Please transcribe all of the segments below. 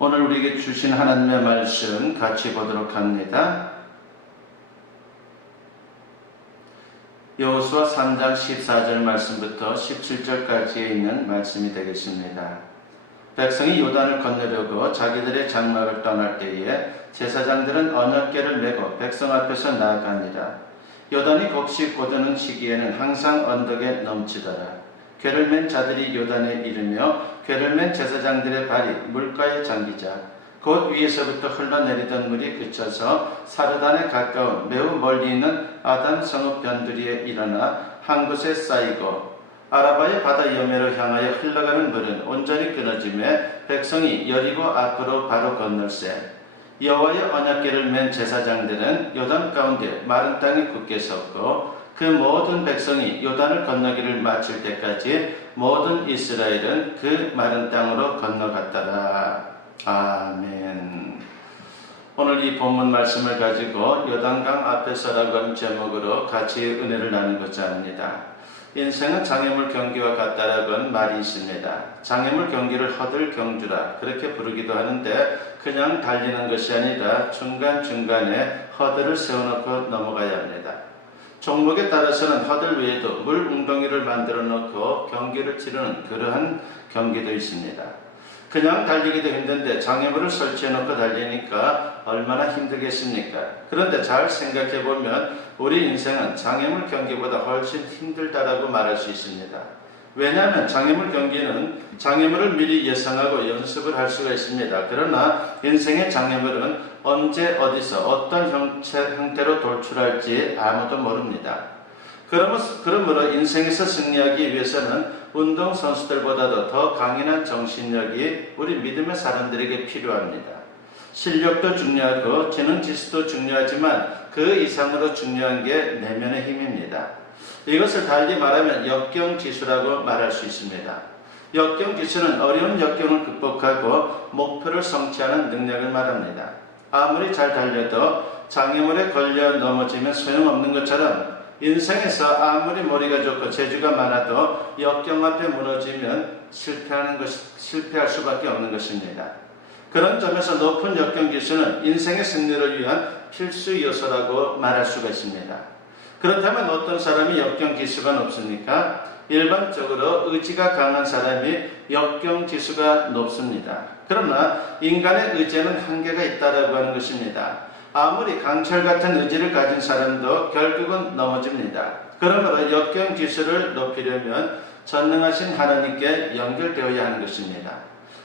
오늘 우리에게 주신 하나님의 말씀 같이 보도록 합니다. 여호수아 3장 14절 말씀부터 17절까지에 있는 말씀이 되겠습니다. 백성이 요단을 건너려고 자기들의 장막을 떠날 때에 제사장들은 언약궤를 메고 백성 앞에서 나아가니라. 요단이 곡식 고드는 시기에는 항상 언덕에 넘치더라. 궤를 맨 자들이 요단에 이르며 궤를 맨 제사장들의 발이 물가에 잠기자 곧 위에서부터 흘러내리던 물이 그쳐서 사르단에 가까운 매우 멀리 있는 아단 성읍 변두리에 일어나 한 곳에 쌓이고 아라바의 바다 여매로 향하여 흘러가는 물은 온전히 끊어지매 백성이 여리고 앞으로 바로 건널세. 여호와의 언약궤를 맨 제사장들은 요단 가운데 마른 땅에 굳게 섰고 그 모든 백성이 요단을 건너기를 마칠 때까지 모든 이스라엘은 그 마른 땅으로 건너갔더라. 아멘. 오늘 이 본문 말씀을 가지고 요단강 앞에서라고 하는 제목으로 같이 은혜를 나누고자 합니다. 인생은 장애물 경기와 같다라고 하는 말이 있습니다. 장애물 경기를 허들 경주라 그렇게 부르기도 하는데 그냥 달리는 것이 아니라 중간중간에 허들을 세워놓고 넘어가야 합니다. 종목에 따라서는 허들 외에도 물 웅덩이를 만들어 놓고 경기를 치르는 그러한 경기도 있습니다. 그냥 달리기도 힘든데 장애물을 설치해 놓고 달리니까 얼마나 힘들겠습니까? 그런데 잘 생각해 보면 우리 인생은 장애물 경기보다 훨씬 힘들다라고 말할 수 있습니다. 왜냐하면 장애물 경기는 장애물을 미리 예상하고 연습을 할 수가 있습니다. 그러나 인생의 장애물은 언제 어디서 어떤 형태로 돌출할지 아무도 모릅니다. 그러므로 인생에서 승리하기 위해서는 운동선수들보다도 더 강인한 정신력이 우리 믿음의 사람들에게 필요합니다. 실력도 중요하고 지능 지수도 중요하지만 그 이상으로 중요한 게 내면의 힘입니다. 이것을 달리 말하면 역경지수라고 말할 수 있습니다. 역경지수는 어려운 역경을 극복하고 목표를 성취하는 능력을 말합니다. 아무리 잘 달려도 장애물에 걸려 넘어지면 소용없는 것처럼 인생에서 아무리 머리가 좋고 재주가 많아도 역경 앞에 무너지면 실패할 수밖에 없는 것입니다. 그런 점에서 높은 역경지수는 인생의 승리를 위한 필수 요소라고 말할 수가 있습니다. 그렇다면 어떤 사람이 역경지수가 높습니까? 일반적으로 의지가 강한 사람이 역경지수가 높습니다. 그러나 인간의 의지에는 한계가 있다고 하는 것입니다. 아무리 강철 같은 의지를 가진 사람도 결국은 넘어집니다. 그러므로 역경지수를 높이려면 전능하신 하나님께 연결되어야 하는 것입니다.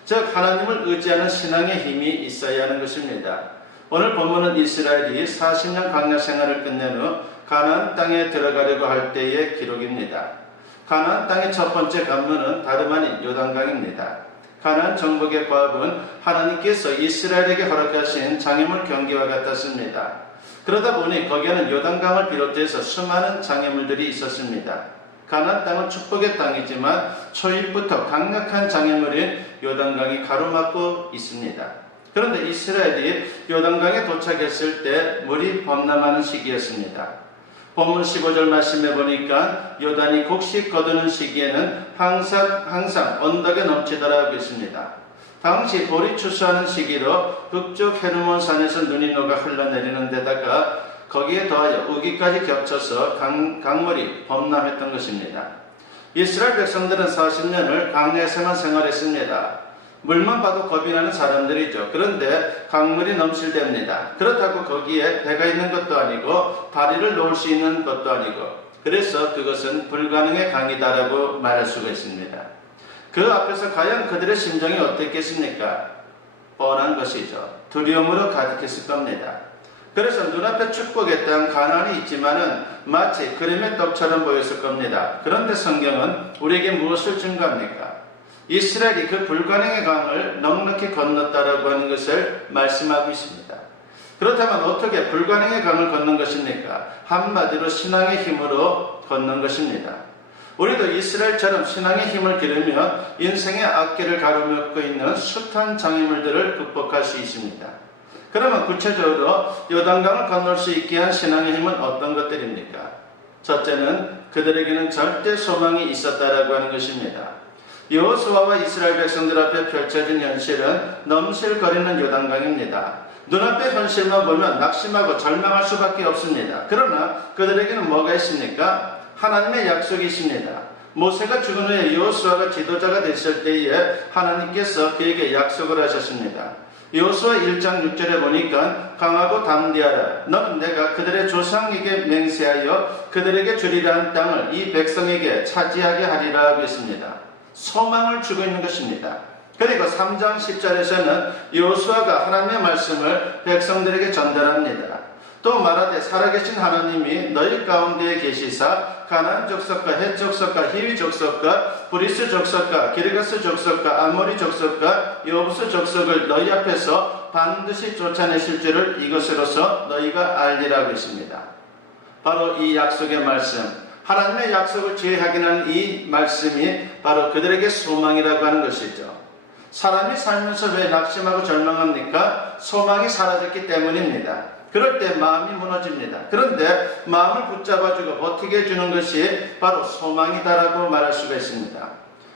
즉 하나님을 의지하는 신앙의 힘이 있어야 하는 것입니다. 오늘 본문은 이스라엘이 40년 광야 생활을 끝낸 후 가나안 땅에 들어가려고 할 때의 기록입니다. 가나안 땅의 첫 번째 관문은 다름 아닌 요단강입니다. 가나안 정복의 과업은 하나님께서 이스라엘에게 허락하신 장애물 경기와 같았습니다. 그러다 보니 거기에는 요단강을 비롯해서 수많은 장애물들이 있었습니다. 가나안 땅은 축복의 땅이지만 초입부터 강력한 장애물인 요단강이 가로막고 있습니다. 그런데 이스라엘이 요단강에 도착했을 때 물이 범람하는 시기였습니다. 본문 15절 말씀해 보니까 요단이 곡식 거두는 시기에는 항상 언덕에 넘치더라고 있습니다. 당시 볼이 추수하는 시기로 북쪽 헤르몬 산에서 눈이 녹아 흘러내리는 데다가 거기에 더하여 우기까지 겹쳐서 강물이 범람했던 것입니다. 이스라엘 백성들은 40년을 강야에서만 생활했습니다. 물만 봐도 겁이 나는 사람들이죠. 그런데 강물이 넘실댑니다. 그렇다고 거기에 배가 있는 것도 아니고 다리를 놓을 수 있는 것도 아니고 그래서 그것은 불가능의 강이다라고 말할 수가 있습니다. 그 앞에서 과연 그들의 심정이 어땠겠습니까? 뻔한 것이죠. 두려움으로 가득했을 겁니다. 그래서 눈앞에 축복의 땅 가나안이 있지만은 마치 그림의 떡처럼 보였을 겁니다. 그런데 성경은 우리에게 무엇을 증거합니까? 이스라엘이 그 불가능의 강을 넉넉히 건넜다라고 하는 것을 말씀하고 있습니다. 그렇다면 어떻게 불가능의 강을 건넌 것입니까? 한마디로 신앙의 힘으로 건넌 것입니다. 우리도 이스라엘처럼 신앙의 힘을 기르면 인생의 앞길을 가로막고 있는 숱한 장애물들을 극복할 수 있습니다. 그러면 구체적으로 요단강을 건널 수 있게 한 신앙의 힘은 어떤 것들입니까? 첫째는 그들에게는 절대 소망이 있었다라고 하는 것입니다. 여호수아와 이스라엘 백성들 앞에 펼쳐진 현실은 넘실거리는 요단강입니다. 눈앞의 현실만 보면 낙심하고 절망할 수밖에 없습니다. 그러나 그들에게는 뭐가 있습니까? 하나님의 약속이 있습니다. 모세가 죽은 후에 여호수아가 지도자가 됐을 때에 하나님께서 그에게 약속을 하셨습니다. 여호수아 1장 6절에 보니까 강하고 담대하라. 너는 내가 그들의 조상에게 맹세하여 그들에게 주리라 한 땅을 이 백성에게 차지하게 하리라 하고 있습니다. 소망을 주고 있는 것입니다. 그리고 3장 10절에서는 여호수아가 하나님의 말씀을 백성들에게 전달합니다. 또 말하되 살아계신 하나님이 너희 가운데에 계시사 가나안 족속과 헷 족속과 히위 족속과 브리스 족속과 기르가스 족속과 아모리 족속과 여부스 족속을 너희 앞에서 반드시 쫓아내실 줄을 이것으로서 너희가 알리라고 했습니다. 바로 이 약속의 말씀, 하나님의 약속을 제하기는 이 말씀이 바로 그들에게 소망이라고 하는 것이죠. 사람이 살면서 왜 낙심하고 절망합니까? 소망이 사라졌기 때문입니다. 그럴 때 마음이 무너집니다. 그런데 마음을 붙잡아주고 버티게 해주는 것이 바로 소망이다라고 말할 수가 있습니다.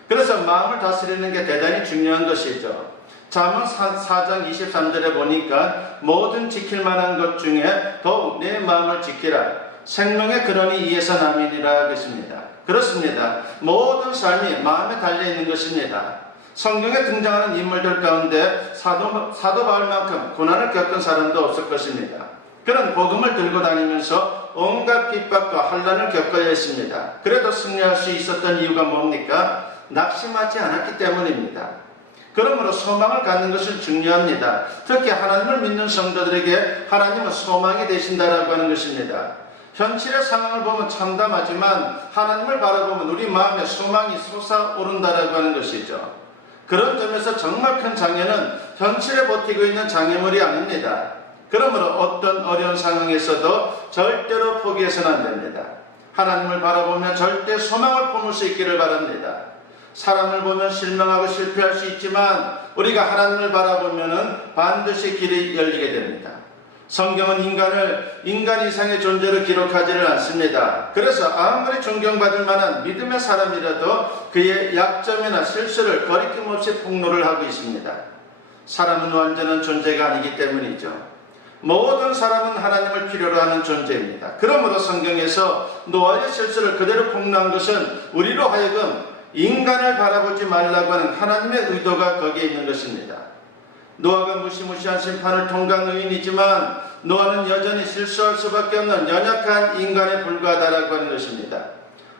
그래서 마음을 다스리는 게 대단히 중요한 것이죠. 잠언 4장 23절에 보니까 모든 지킬 만한 것 중에 더욱 내 마음을 지키라. 생명의 근원이 이에서 남이니라 하겠습니다. 그렇습니다. 모든 삶이 마음에 달려있는 것입니다. 성경에 등장하는 인물들 가운데 사도 바울만큼 고난을 겪은 사람도 없을 것입니다. 그는 복음을 들고 다니면서 온갖 핍박과 환난을 겪어야 했습니다. 그래도 승리할 수 있었던 이유가 뭡니까? 낙심하지 않았기 때문입니다. 그러므로 소망을 갖는 것은 중요합니다. 특히 하나님을 믿는 성도들에게 하나님은 소망이 되신다라고 하는 것입니다. 현실의 상황을 보면 참담하지만 하나님을 바라보면 우리 마음에 소망이 솟아오른다라고 하는 것이죠. 그런 점에서 정말 큰 장애는 현실에 버티고 있는 장애물이 아닙니다. 그러므로 어떤 어려운 상황에서도 절대로 포기해서는 안 됩니다. 하나님을 바라보면 절대 소망을 품을 수 있기를 바랍니다. 사람을 보면 실망하고 실패할 수 있지만 우리가 하나님을 바라보면 반드시 길이 열리게 됩니다. 성경은 인간을 인간 이상의 존재로 기록하지를 않습니다. 그래서 아무리 존경받을 만한 믿음의 사람이라도 그의 약점이나 실수를 거리낌 없이 폭로를 하고 있습니다. 사람은 완전한 존재가 아니기 때문이죠. 모든 사람은 하나님을 필요로 하는 존재입니다. 그러므로 성경에서 노아의 실수를 그대로 폭로한 것은 우리로 하여금 인간을 바라보지 말라고 하는 하나님의 의도가 거기에 있는 것입니다. 노아가 무시무시한 심판을 통과한 의인이지만 노아는 여전히 실수할 수밖에 없는 연약한 인간에 불과하다라고 하는 것입니다.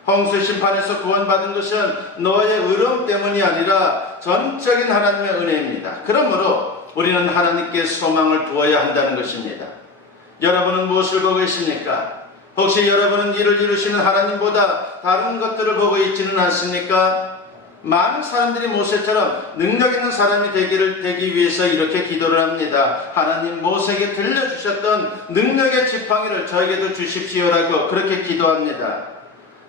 홍수 심판에서 구원받은 것은 노아의 의로움 때문이 아니라 전적인 하나님의 은혜입니다. 그러므로 우리는 하나님께 소망을 두어야 한다는 것입니다. 여러분은 무엇을 보고 있습니까? 혹시 여러분은 이를 이루시는 하나님보다 다른 것들을 보고 있지는 않습니까? 많은 사람들이 모세처럼 능력 있는 사람이 되기 위해서 이렇게 기도를 합니다. 하나님, 모세에게 들려주셨던 능력의 지팡이를 저에게도 주십시오라고 그렇게 기도합니다.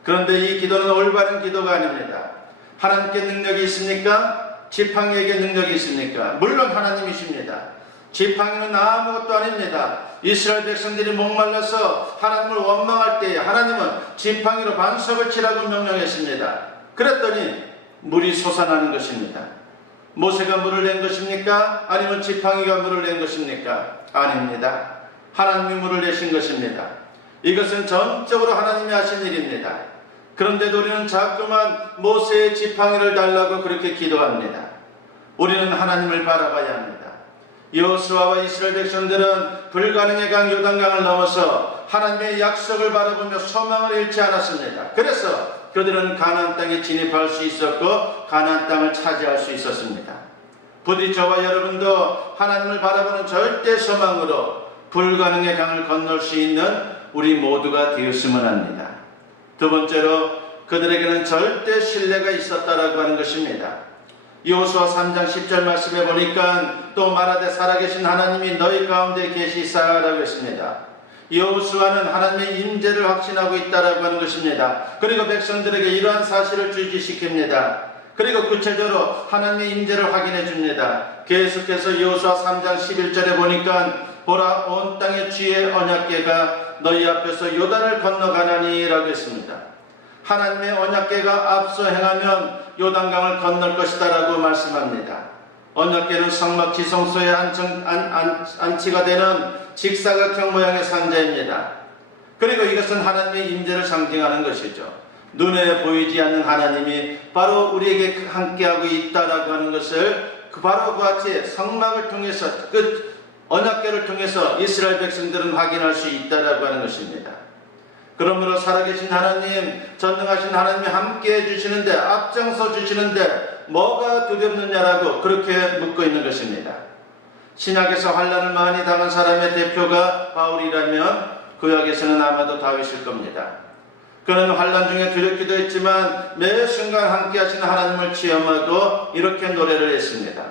그런데 이 기도는 올바른 기도가 아닙니다. 하나님께 능력이 있습니까? 지팡이에게 능력이 있습니까? 물론 하나님이십니다. 지팡이는 아무것도 아닙니다. 이스라엘 백성들이 목말라서 하나님을 원망할 때에 하나님은 지팡이로 반석을 치라고 명령했습니다. 그랬더니 물이 솟아나는 것입니다. 모세가 물을 낸 것입니까? 아니면 지팡이가 물을 낸 것입니까? 아닙니다. 하나님이 물을 내신 것입니다. 이것은 전적으로 하나님이 하신 일입니다. 그런데도 우리는 자꾸만 모세의 지팡이를 달라고 그렇게 기도합니다. 우리는 하나님을 바라봐야 합니다. 여호수아와 이스라엘 백성들은 불가능의 강 요단강을 넘어서 하나님의 약속을 바라보며 소망을 잃지 않았습니다. 그래서 그들은 가나안 땅에 진입할 수 있었고 가나안 땅을 차지할 수 있었습니다. 부디 저와 여러분도 하나님을 바라보는 절대 소망으로 불가능의 강을 건널 수 있는 우리 모두가 되었으면 합니다. 두 번째로 그들에게는 절대 신뢰가 있었다라고 하는 것입니다. 여호수아 3장 10절 말씀에 보니까 또 말하되 살아계신 하나님이 너희 가운데 계시사라고 했습니다. 여호수아는 하나님의 임재를 확신하고 있다라고 하는 것입니다. 그리고 백성들에게 이러한 사실을 주지시킵니다. 그리고 구체적으로 하나님의 임재를 확인해 줍니다. 계속해서 여호수아 3장 11절에 보니까 보라, 온 땅의 주의 언약궤가 너희 앞에서 요단을 건너가나니 라고 했습니다. 하나님의 언약궤가 앞서 행하면 요단강을 건널 것이다라고 말씀합니다. 언약궤는 성막 지성소에 안치가 되는 직사각형 모양의 상자입니다. 그리고 이것은 하나님의 임재를 상징하는 것이죠. 눈에 보이지 않는 하나님이 바로 우리에게 함께하고 있다라고 하는 것을 바로 그같이 성막을 통해서 그 언약궤를 통해서 이스라엘 백성들은 확인할 수 있다라고 하는 것입니다. 그러므로 살아계신 하나님, 전능하신 하나님이 함께해 주시는데, 앞장서 주시는데 뭐가 두렵느냐라고 그렇게 묻고 있는 것입니다. 신약에서 환난을 많이 당한 사람의 대표가 바울이라면 구약에서는 아마도 다윗일 겁니다. 그는 환난 중에 두렵기도 했지만 매 순간 함께 하시는 하나님을 체험하고 이렇게 노래를 했습니다.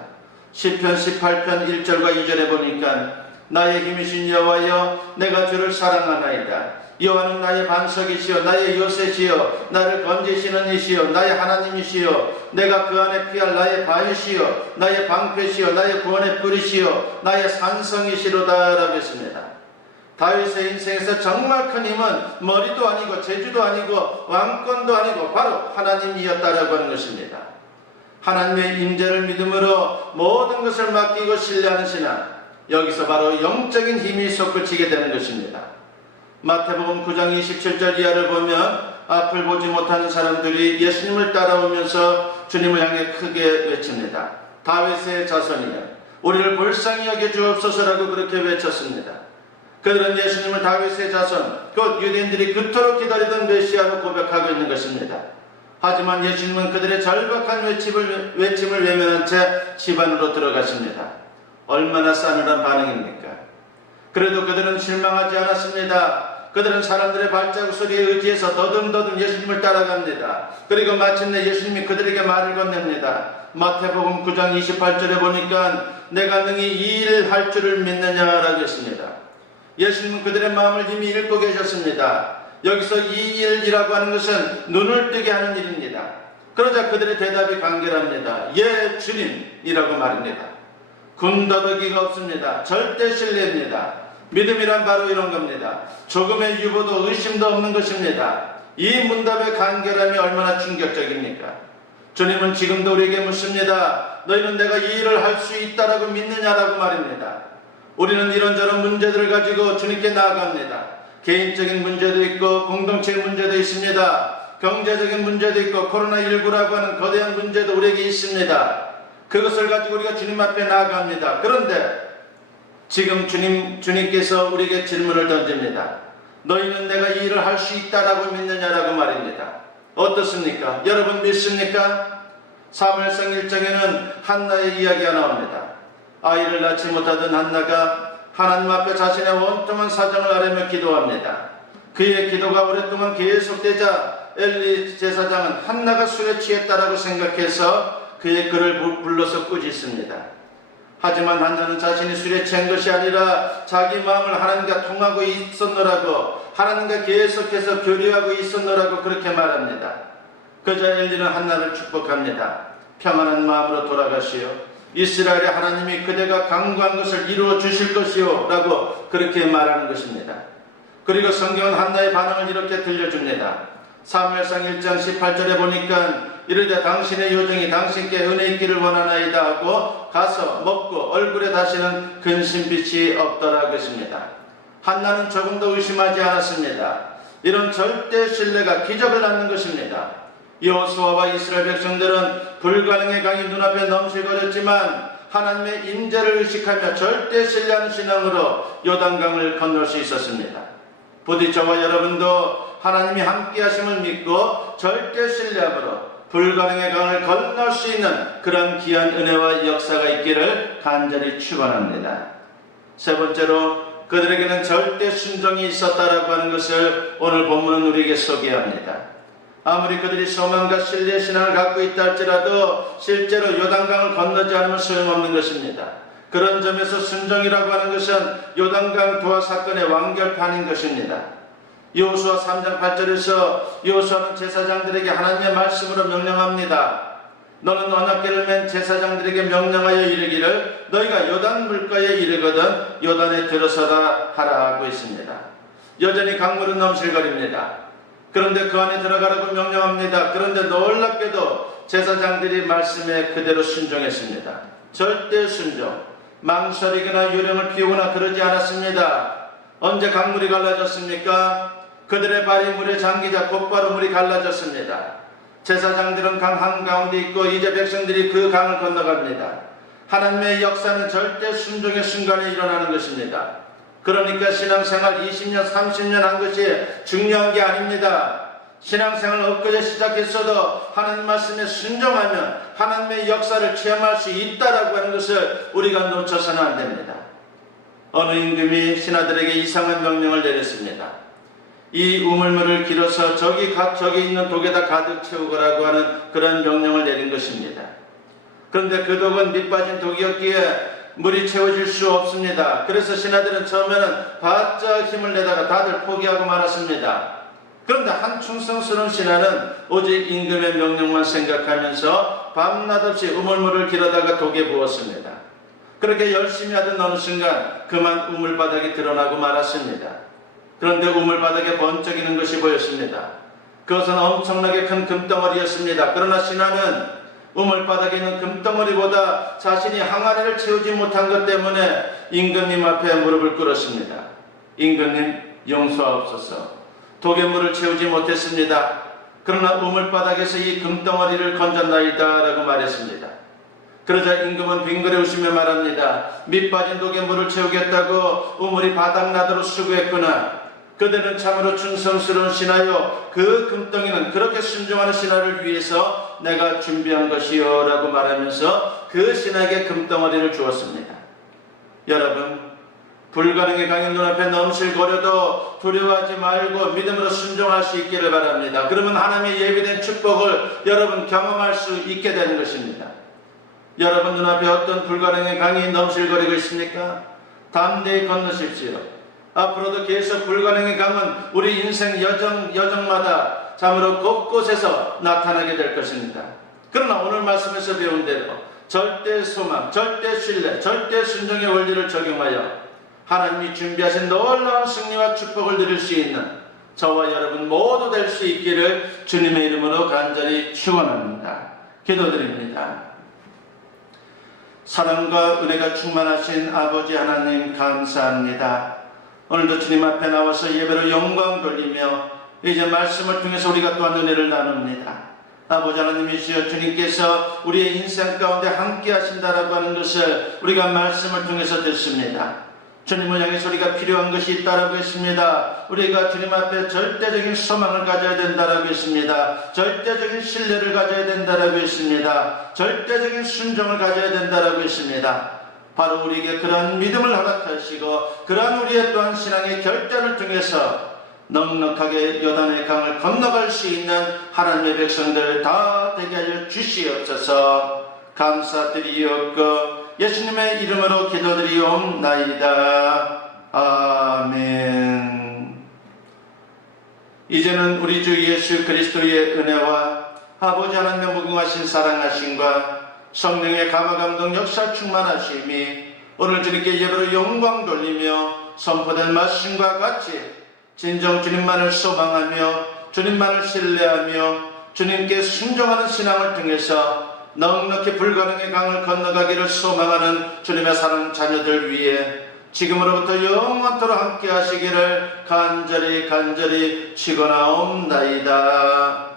시편 18편 1절과 2절에 보니까 나의 힘이신 여호와여 내가 주를 사랑하나이다. 여호와는 나의 반석이시여 나의 요새시여 나를 건지시는 이시여 나의 하나님이시여 내가 그 안에 피할 나의 바위시여 나의 방패시여 나의 구원의 뿌리시여 나의 산성이시로다 라고 했습니다. 다윗의 인생에서 정말 큰 힘은 머리도 아니고 재주도 아니고 왕권도 아니고 바로 하나님이었다라고 하는 것입니다. 하나님의 임재를 믿음으로 모든 것을 맡기고 신뢰하는 신앙, 여기서 바로 영적인 힘이 솟구치게 되는 것입니다. 마태복음 9장 27절 이하를 보면 앞을 보지 못하는 사람들이 예수님을 따라오면서 주님을 향해 크게 외칩니다. 다윗의 자손이여 우리를 불쌍히 여겨 주옵소서라고 그렇게 외쳤습니다. 그들은 예수님을 다윗의 자손, 곧 유대인들이 그토록 기다리던 메시아로 고백하고 있는 것입니다. 하지만 예수님은 그들의 절박한 외침을 외면한 채 집 안으로 들어가십니다. 얼마나 싸늘한 반응입니까? 그래도 그들은 실망하지 않았습니다. 그들은 사람들의 발자국 소리에 의지해서 더듬더듬 예수님을 따라갑니다. 그리고 마침내 예수님이 그들에게 말을 건넵니다. 마태복음 9장 28절에 보니까 내가 능히 이 일을 할 줄을 믿느냐라고 했습니다. 예수님은 그들의 마음을 이미 읽고 계셨습니다. 여기서 이 일이라고 하는 것은 눈을 뜨게 하는 일입니다. 그러자 그들의 대답이 간결합니다. 예, 주님이라고 말입니다. 군더더기가 없습니다. 절대 신뢰입니다. 믿음이란 바로 이런 겁니다. 조금의 유보도 의심도 없는 것입니다. 이 문답의 간결함이 얼마나 충격적입니까? 주님은 지금도 우리에게 묻습니다. 너희는 내가 이 일을 할 수 있다라고 믿느냐라고 말입니다. 우리는 이런저런 문제들을 가지고 주님께 나아갑니다. 개인적인 문제도 있고 공동체 문제도 있습니다. 경제적인 문제도 있고 코로나19라고 하는 거대한 문제도 우리에게 있습니다. 그것을 가지고 우리가 주님 앞에 나아갑니다. 그런데 지금 주님께서 우리에게 질문을 던집니다. 너희는 내가 이 일을 할 수 있다라고 믿느냐라고 말입니다. 어떻습니까? 여러분 믿습니까? 사무엘상 1장에는 한나의 이야기가 나옵니다. 아이를 낳지 못하던 한나가 하나님 앞에 자신의 온통한 사정을 아뢰며 기도합니다. 그의 기도가 오랫동안 계속되자 엘리 제사장은 한나가 술에 취했다라고 생각해서 그의 그를 불러서 꾸짖습니다. 하지만 한나는 자신이 술에 취한 것이 아니라 자기 마음을 하나님과 통하고 있었노라고, 하나님과 계속해서 교류하고 있었노라고 그렇게 말합니다. 그자 엘리는 한나를 축복합니다. 평안한 마음으로 돌아가시오. 이스라엘의 하나님이 그대가 강구한 것을 이루어 주실 것이오 라고 그렇게 말하는 것입니다. 그리고 성경은 한나의 반응을 이렇게 들려줍니다. 사무엘상 1장 18절에 보니까 이르되 당신의 요정이 당신께 은혜 있기를 원하나이다 하고 가서 먹고 얼굴에 다시는 근심빛이 없더라고 했습니다. 한나는 조금도 의심하지 않았습니다. 이런 절대 신뢰가 기적을 낳는 것입니다. 여호수아와 이스라엘 백성들은 불가능의 강이 눈앞에 넘실거렸지만 하나님의 임재를 의식하며 절대 신뢰하는 신앙으로 요단강을 건널 수 있었습니다. 부디 저와 여러분도 하나님이 함께 하심을 믿고 절대 신뢰함으로 불가능의 강을 건널 수 있는 그런 귀한 은혜와 역사가 있기를 간절히 축원합니다. 세 번째로 그들에게는 절대 순종이 있었다라고 하는 것을 오늘 본문은 우리에게 소개합니다. 아무리 그들이 소망과 신뢰의 신앙을 갖고 있다 할지라도 실제로 요단강을 건너지 않으면 소용없는 것입니다. 그런 점에서 순종이라고 하는 것은 요단강 도하 사건의 완결판인 것입니다. 여호수아 3장 8절에서 여호수아는 제사장들에게 하나님의 말씀으로 명령합니다. 너는 언약궤를 맨 제사장들에게 명령하여 이르기를 너희가 요단 물가에 이르거든 요단에 들어서라 하라 하고 있습니다. 여전히 강물은 넘실거립니다. 그런데 그 안에 들어가라고 명령합니다. 그런데 놀랍게도 제사장들이 말씀에 그대로 순종했습니다. 절대 순종, 망설이거나 요령을 피우거나 그러지 않았습니다. 언제 강물이 갈라졌습니까? 그들의 발이 물에 잠기자 곧바로 물이 갈라졌습니다. 제사장들은 강 한가운데 있고 이제 백성들이 그 강을 건너갑니다. 하나님의 역사는 절대 순종의 순간에 일어나는 것입니다. 그러니까 신앙생활 20년, 30년 한 것이 중요한 게 아닙니다. 신앙생활 엊그제 시작했어도 하나님 말씀에 순종하면 하나님의 역사를 체험할 수 있다라고 하는 것을 우리가 놓쳐서는 안 됩니다. 어느 임금이 신하들에게 이상한 명령을 내렸습니다. 이 우물물을 길어서 저기 있는 독에다 가득 채우거라고 하는 그런 명령을 내린 것입니다. 그런데 그 독은 밑빠진 독이었기에 물이 채워질 수 없습니다. 그래서 신하들은 처음에는 바짝 힘을 내다가 다들 포기하고 말았습니다. 그런데 한 충성스러운 신하는 오직 임금의 명령만 생각하면서 밤낮 없이 우물물을 길어다가 독에 부었습니다. 그렇게 열심히 하던 어느 순간 그만 우물바닥이 드러나고 말았습니다. 그런데 우물바닥에 번쩍이는 것이 보였습니다. 그것은 엄청나게 큰 금덩어리였습니다. 그러나 신하는 우물바닥에 있는 금덩어리보다 자신이 항아리를 채우지 못한 것 때문에 임금님 앞에 무릎을 꿇었습니다. 임금님, 용서하옵소서. 독에 물을 채우지 못했습니다. 그러나 우물바닥에서 이 금덩어리를 건졌나이다 라고 말했습니다. 그러자 임금은 빙그레 웃으며 말합니다. 밑빠진 독에 물을 채우겠다고 우물이 바닥나도록 수고했구나. 그대는 참으로 충성스러운 신하요, 그 금덩이는 그렇게 순종하는 신하를 위해서 내가 준비한 것이요 라고 말하면서 그 신하에게 금덩어리를 주었습니다. 여러분, 불가능의 강이 눈앞에 넘실거려도 두려워하지 말고 믿음으로 순종할 수 있기를 바랍니다. 그러면 하나님의 예비된 축복을 여러분 경험할 수 있게 되는 것입니다. 여러분 눈앞에 어떤 불가능의 강이 넘실거리고 있습니까? 담대히 건너십시오. 앞으로도 계속 불가능의 강은 우리 인생 여정마다 참으로 곳곳에서 나타나게 될 것입니다. 그러나 오늘 말씀에서 배운 대로 절대 소망, 절대 신뢰, 절대 순종의 원리를 적용하여 하나님이 준비하신 놀라운 승리와 축복을 누릴 수 있는 저와 여러분 모두 될 수 있기를 주님의 이름으로 간절히 축원합니다. 기도드립니다. 사랑과 은혜가 충만하신 아버지 하나님 감사합니다. 오늘도 주님 앞에 나와서 예배로 영광 돌리며 이제 말씀을 통해서 우리가 또한 은혜를 나눕니다. 아버지 하나님이시여, 주님께서 우리의 인생 가운데 함께 하신다라고 하는 것을 우리가 말씀을 통해서 듣습니다. 주님을 향해서 우리가 필요한 것이 있다라고 했습니다. 우리가 주님 앞에 절대적인 소망을 가져야 된다라고 했습니다. 절대적인 신뢰를 가져야 된다라고 했습니다. 절대적인 순종을 가져야 된다라고 했습니다. 바로 우리에게 그러한 믿음을 허락하시고 그러한 우리의 또한 신앙의 결단을 통해서 넉넉하게 요단의 강을 건너갈 수 있는 하나님의 백성들 다 되게 하여 주시옵소서. 감사드리옵고 예수님의 이름으로 기도드리옵나이다. 아멘. 이제는 우리 주 예수 그리스도의 은혜와 아버지 하나님의 무궁하신 사랑하심과 성령의 감화감동 역사 충만하심이 오늘 주님께 예배로 영광 돌리며 선포된 말씀과 같이 진정 주님만을 소망하며 주님만을 신뢰하며 주님께 순종하는 신앙을 통해서 넉넉히 불가능의 강을 건너가기를 소망하는 주님의 사랑 자녀들 위해 지금으로부터 영원토록 함께 하시기를 간절히 축원하옵나이다.